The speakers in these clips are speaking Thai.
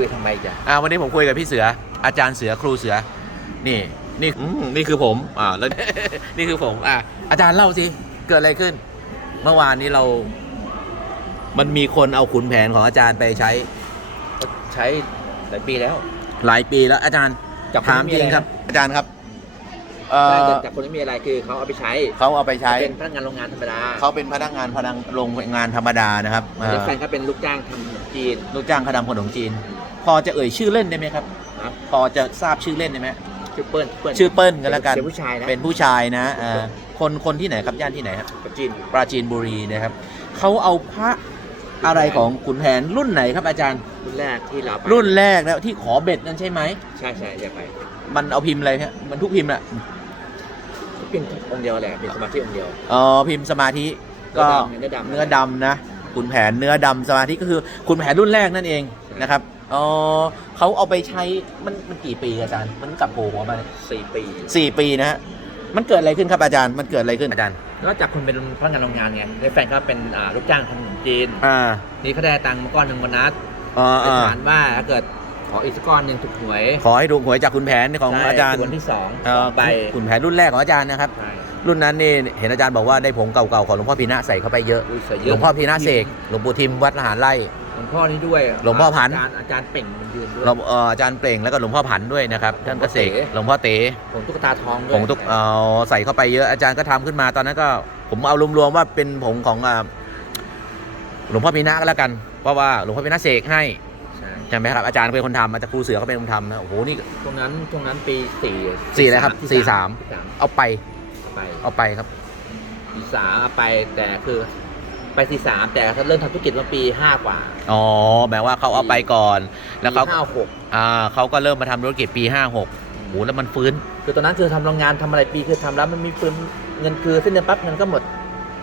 คุยทำไมจ้ะอ่าวันนี้ผมคุยกับพี่เสือ อาจารย์เสือครูเสือ นี่นี่อืมนี่คือผมอ่าแล้ว นี่คือผมอ่าอาจารย์เล่าสิเกิดอะไรขึ้น เมื่อวานนี้เรา มันมีคนเอาขุนแผนของอาจารย์ไปใช้ ใช้หลายปีแล้วหลายปีแล้วอาจารย์จับถามจริงครับ อาจารย์ครับเอ่ใช่อแต่จากคนที่มีอะไรคือเขาเอาไปใช้เขาเอาไปใช้ เป็นพนักงานโรงงานธรรมดาเขาเป็นพนักงานพนักโรงงานธรรมดานะครับเอ่แล้วอแฟนเขาเป็นลูกจ้างทำขนมจีน ลูกจ้างขนมขนมจีน พอจะเอ่ยชื่อเล่นได้ไหมครับ ครับ พอจะทราบชื่อเล่นได้ไหมชื่อเปิ้ลเปิ้ลชื่อเปิ้ลกันแล้วกันเป็นผู้ชายนะเป็นผู้ชายนะเอ่อคนคนที่ไหนครับย่านที่ไหนครับคนจีนปราจีนบุรีนะครับเขาเอาพระอะไรของขุนแผนรุ่นไหนครับอาจารย์ รุ่นแรกที่เราไปรุ่นแรกแล้วที่ขอเบ็ดนั่นใช่ไหมใช่ใช่จะไป มันเอาพิมพ์อะไรครับมันทุกพิมพ์อะเป็นองค์เดียวแหละเป็นสมาธิองค์เดียวอ๋อพิมพ์สมาธิก็เนื้อดำเนื้อดำนะขุนแผนเนื้อดำสมาธิก็คือขุนแผนรุ่นแรกนั่นเองนะครับ อ๋อเขาเอาไปใช้มันมันกี่ปีอาจารย์ มันกลับโผล่หัวมาเนี่ยสี่ปีสี่ปีนะฮะมันเกิดอะไรขึ้นครับอาจารย์มันเกิดอะไรขึ้นอาจารย์นอกจากคนเป็นพนักงานโรงงานไงแล้วแฟนเขาเป็นอ่าลูกจ้างทำขนมจีนอ่านี่เขาได้ตังค์มาก้อนหนึ่งวันนัดอ๋อไปอ่าฐานว่าถ้าเกิดขออีกสักก้อนหนึ่งถูกหวยขอให้ถูกหวยจากขุนแผนของใช่อาจารย์คือวันที่สองเอ่สอองใบขุนแผนรุ่นแรกของอาจารย์นะครับ ใช่รุ่นนั้นนี่เห็นอาจารย์บอกว่าได้ผงเก่าๆของหลวงพ่อพีนะใส่เข้าไปเยอะ อุ้ยเสียหเยอะลวงพ่อพีนะเสกหลวงปู่ทิมวัดละหารไร่ หลวงพ่อนี่ด้วยหลวงพ่อพันธุ์อาจารย์อาจารย์เป่งมันยืนด้วย เราเอ่ออาจารย์เปล่งแล้วก็หลวงพ่อผันด้วยนะครับท่านก็เสกหลวงพ่อเต๋ผมตุ๊กตาทองด้วยผงทุกเอาใส่เข้าไปเยอะอาจารย์ก็ทำขึ้นมาตอนนั้นก็ผมเอารวมๆว่าเป็นผงของอ่าหลวงพ่อพีนะก็แล้วกันเพราะว่าหลวงพ่อพีนะเสกให้ใช่ใช่ไหมครับอาจารย์เป็นคนทำอาจารย์ครูเสือเขาเป็นคนทำนะโอ้โหนี่ ตรงนั้นตรงนั้นปีสี่สี่อะไรครับสี่สามสี่สามเอาไปไปเอาไปครับปีสามเอาไปแต่คือ ไปสี่สามแต่ถ้าเริ่มทำธุรกิจมาปีห้ากว่า อ๋อแปลว่าเขาเอาไปก่อน แล้วเขาปีห้าหกอ่าเขาก็เริ่มมาทำธุรกิจปี56โหแล้วมันฟื้น คือตอนนั้นคือทำโรงงานทำอะไรปีคือทำแล้วมันมีปืนเงินคือเส้นเดือนปั๊บเงินก็หมด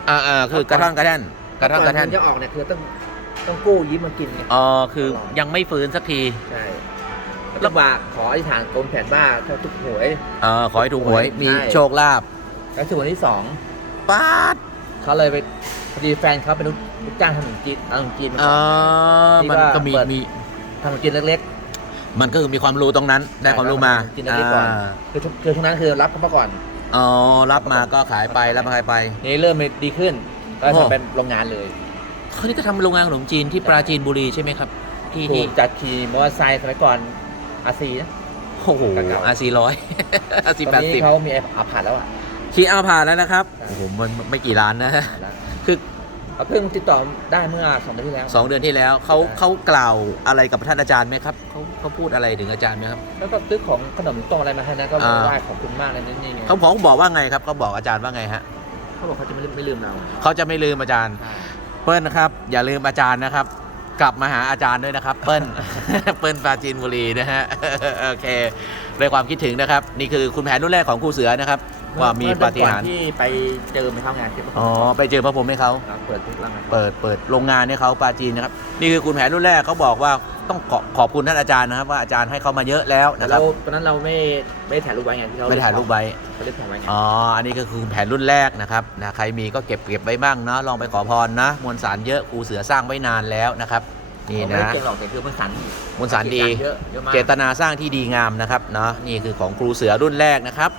อ่าอ่าคือกระท่อนกระแท่นกระท่อนกระแท่นเงิจะออกเนี่ยคือต้องต้องกู้ยืมมากินไงอ๋อคือยังไม่ฟื้นสักทีใช่แล้วว่าขออธิษฐานกรมแผนบ้าถ้าทุกหวยเอ่อขอให้ถูกหวยใช่มีโชคลาภแล้วถึงวันที่สองป้าดเขาเลยไป พอดีแฟนเขาเป็นลูกลูกจ้างทำขนมจีนเอาขนมจีนมาอ่าที่มันว่าก็มีเปิด มี ทำขนมจีนเล็ก มันก็คือมีความรู้ตรงนั้น ได้ความรู้มากินได้ก่อนอ่าๆคือทุกคือทุกนั้นคือรับเขามาก่อนอ๋อ รับมาก็ขายไป รับมาขายไป นี่เริ่มดีขึ้น ก็โอ้ ทำเป็นโรงงานเลยเขานี่ก็ทำโรงงานขนมจีนที่ปราจีนบุรีใช่ไหมครับ ที่ถูที่กจัดขี่มอเตอร์ไซค์สมัยก่อนอาซีนะ โอ้โหเก่าๆ อาซีร้อยอาซีตอนแปดนี้สิบเขามีอาผ่านแล้วอะชีอาผ่านแล้วนะครับ ใช่ โอ้โห มันไม่กี่ล้านนะผ่านแล้ว คือเขาเพิ่งติดต่อได้เมื่อสองเดือนที่แล้ว สองเดือนที่แล้วเขาใช่เขากล่าวอะไรกับท่านอาจารย์ไหมครับเขาเขาพูดอะไรถึงอาจารย์ไหมครับแล้วก็ซื้อของขนมต้มอะไรมาให้นะก็อ่าไหว้ขอบคุณมากเลยนี่นี่ไงเขาบอกบอกว่าไงครับเขาบอกอาจารย์ว่าไงฮะเขาบอกเขาจะไม่ลืมไม่ลืมเราเขาจะไม่ลืมอาจารย์เปิ้ลนะครับ อย่าลืมอาจารย์นะครับ กลับมาหาอาจารย์ด้วยนะครับ เปิ้ลเปิ้ลปราจีนบุรีนะฮะโอเคด้วยความคิดถึงนะครับ นี่คือคุณแผนรุ่นแรกของครูเสือนะครับ ว่ามีปาฏิหาริย์เมื่อเดือนก่อนที่ไปเจอไปทำงานที่พระอ๋อไปเจอพระพรหมให้เขาครับเปิดทุกร้านนะครับเปิดเปิดโรงงานให้เขาปราจีนนะครับนี่คือคุณแผนรุ่นแรกเขาบอกว่าต้องขอขอบคุณท่านอาจารย์นะครับว่าอาจารย์ให้เขามาเยอะแล้วแต่นะครัเราบตอนนั้นเราไม่ไม่ได้ถ่ายรูปไว้ไงที่เราไม่ถ่ายรูปไว้เขาเรียกถ่ายไว้ไงอ๋ออันนี้ก็คือแผนรุ่นแรกนะครับนะใครมีก็เก็บเก็บไว้บ้างเนาะลองไปขอพรนะ มวลสารเยอะครูเสือสร้างไว้นานแล้วนะครับนี่ผมไม่นะได้เก่งหรอกแต่คือมันสันมวลสารดีเยอะเยอะมากเจตนาสร้างที่ดีงามนะครับเนาะนี่คือของครูเสือรุ่นแรกนะครับ